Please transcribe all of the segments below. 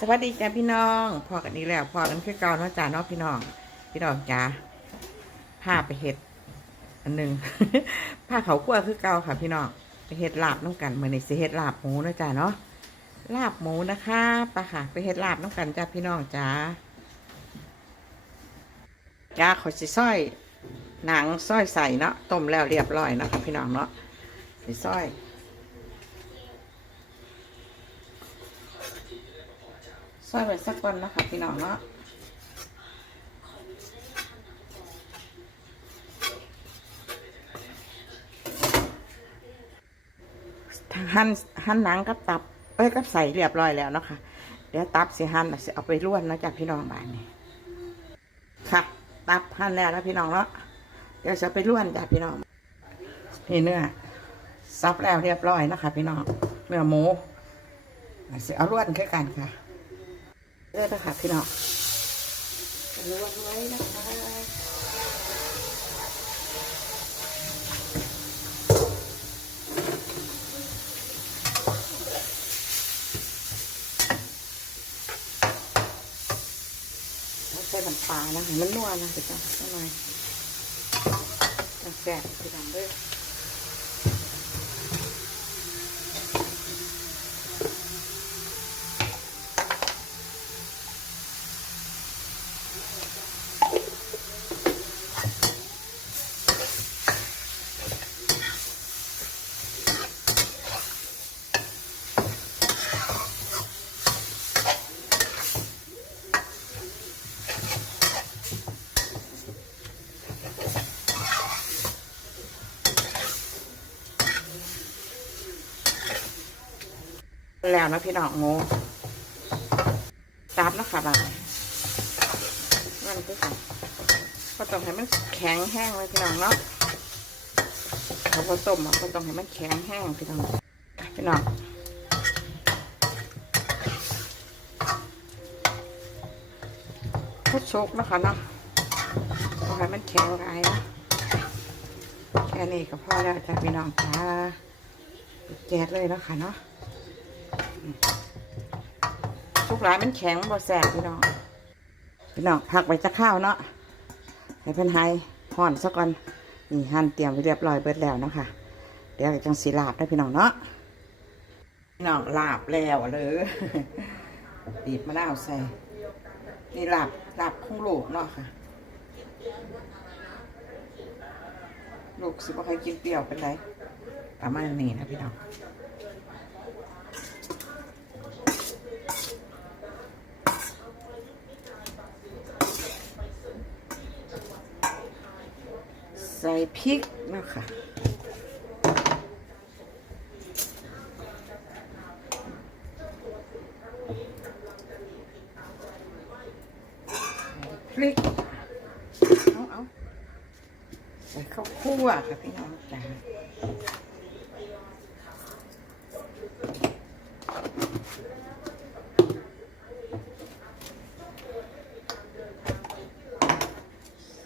สวัสดีจ้าพี่น้องพอกันนี้แล้วพอกันคือเก่าเนาะจ้าเนาะพี่น้อง พี่น้องจ้าพาไปเห็ด อันหนึ่งผ้าเขาวคั่วคือเก่าค่ะ พี่น้องไปเห็ดลาบน้ำกันเหมือนในสิเห็ดลาบหมูเนาะจ้าเนาะลาบหมูนะคะไปะค่ะ ไปเห็ดลาบน้ำกันจ้าพี่น้องจ้าจ้าขอสิซ้อยหนังซ้อยใส่เนาะต้มแล้วเรียบร้อยเนาะคะพี่น้องเนาะสิซ้อย ซอยไว้สักวันนะคะพี่น้องเนาะหั่นหั่นหนังกับตับ เอ้ยกับใส่เรียบร้อยแล้วนะคะเดี๋ยวตับสิหั่นสิเอาไปร่วนนะจากพี่น้องบ้านนี่ค่ะ ตับหั่นแล้วนะพี่น้องเนาะเดี๋ยวจะไปร่วนจากพี่น้องนี่เนื้อซับแล้วเรียบร้อยนะคะ พี่น้องเนื้อหมูสิเอาร่วนคือกันค่ะ เลือดนะคะพี่น้องลวกไว้นะคะใส่น้ำปลานะให้มันนัวนะพี่น้องสักหน่อยจะแซ่บพี่น้องด้วย แล้วนะพี่น้องงูตับนะคะบางนั่นคือค่ะก็ต้องให้มันแข็งแห้งเลยพี่น้องเนาะเขาผสมอะก็ต้องให้มันแข็งแห้งพี่น้องพี่น้องพุดโชกนะคะเนาะต้องให้มันแข็งไรนะแค่นี้ก็พอแล้วจ้ะพี่น้องจ้าแก๊สเลยนะคะเนาะ ทุกหลายมันแข็งบ่แสบพี่น้อง พี่น้องพักไว้จะข้าวเนาะ ให้เพิ่อนให้ห่อนซะก่อน นี่หั่นเตรียมไว้เรียบร้อยเบิดแล้วเนาะค่ะเดี๋ยวจังสีลาบได้พี่น้องเนาะ พี่น้องลาบแล้วเลยบีบมะนาวใส่ นี่ลาบลาบของลูกเนาะค่ะ ลูกสิบ่เคยกินเปรี้ยวเป็นไรประมาณนี้นะพี่น้อง ใส่พริกนะคะพริก เอาเอาใส่ข้าวคั่วค่ะพี่น้องจ้า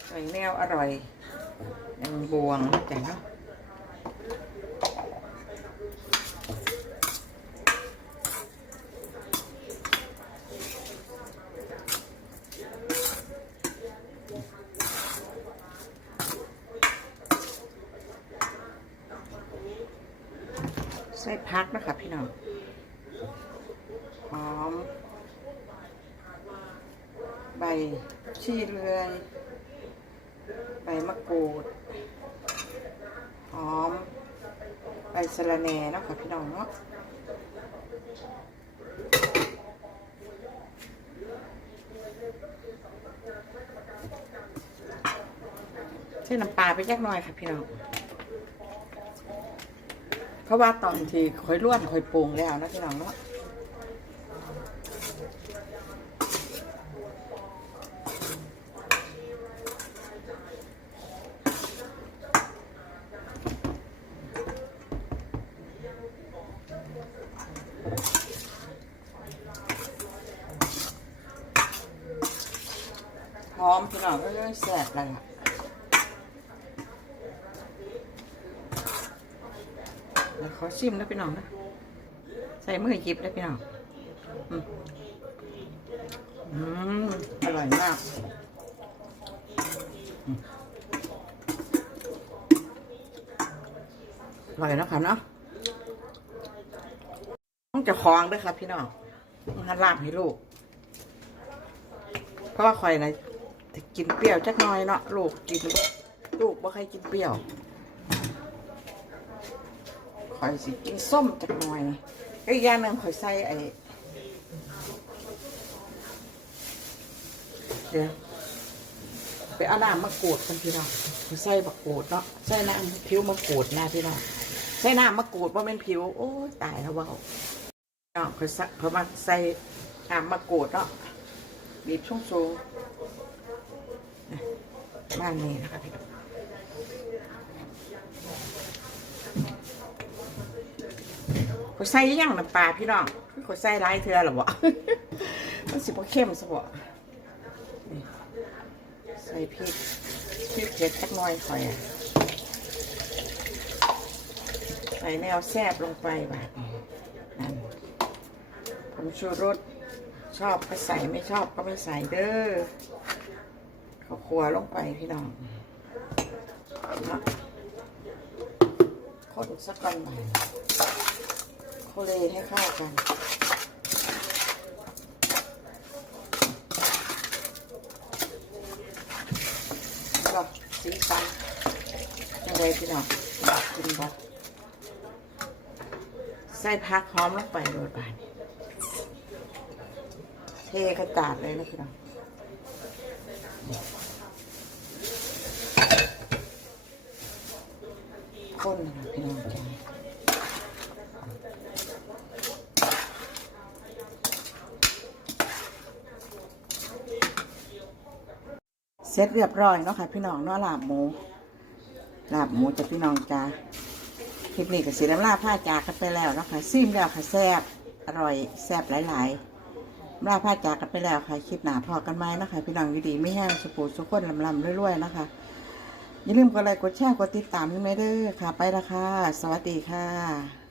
ใส่แนวอร่อย บวงจ๊ะเนาะใส่พักนะคะพี่น้องหอม ใบชีเรือย ใบมะกรูดหอมใบสะระแหน่เนาะค่ะพี่น้องเนาะใส่น้ำปลาไปจักหน่อยค่ะพี่น้องเพราะว่าตอนที่ค่อยร่วนค่อยปรุงแล้วนะพี่น้องเนาะ หอมพี่น้องก็เลยแสบแล้วล่ะเดี๋ยวขอชิมนะพี่น้องนะใส่มือหยิบนะพี่น้องอืมอร่อยมากอร่อยนะคะเนาะต้องจะคลองด้วยครับพี่น้องต้องหันลาบให้ลูก เพราะว่าคอยนะ จะกินเปรี้ยวจักหน่อยเนาะลูกกินลูกบ่ใครกินเปรี้ยวคอยสิกินส้มจักหน่อยอีกอย่างหนึ่งคอยใส่ไอ้เดี๋ยวไปเอาน้ำมะกรูดกันพี่น้องข้อยใส่มะกรูดเนาะใส่น้ำผิวมะกรูดนะพี่น้องใส่น้ำมะกรูดว่าเป็นผิว โอ้ยตายแล้วเว่าเนาะคอยใส่เขามาใส่น้ำมะกรูดเนาะบีบช่วงสูง บ้านนี้นะคะพี่ขอใส่ย่างน้ำปลาพี่น้องขอใส่ร้ายเทือหรอวะมันสิบ่เข้มซะบ่ใส่พริกพริกเผ็ดสักหน่อยข่อยอะใส่แนวแซบลงไปแบบนั่นผมชูรสชอบก็ใส่ไม่ชอบก็ไม่ใส่เด้อ ข้าวคั่วลงไปพี่น้องนะคนสักก่อนใหม่โคเลให้เข้ากันก็สีสันยังไงพี่น้องกินบ่ใส่ผักหอมลงไปโดยบานเทกระจาดเลยนะพี่น้อง ข้นนะพี่น้องจ้าเสร็จเรียบร้อยเนาะค่ะพี่น้องเนาะลาบหมูลาบหมูจากพี่น้องจ้าคลิปนี้กับสีน้ำลาผ้าจากกันไปแล้วเนาะค่ะซิมแล้วค่ะแซ่บอร่อยแซ่บหลายๆลาพาจากกันไปแล้วค่ะคลิปหนาพอกันไหมนะคะพี่น้องดีๆไม่แห้งสุปูสุขคนลำลำรวยๆนะคะ อย่าลืมกดไลค์กดแชร์กดติดตามให้แม่เด้อค่ะ ไปละค่ะ สวัสดีค่ะ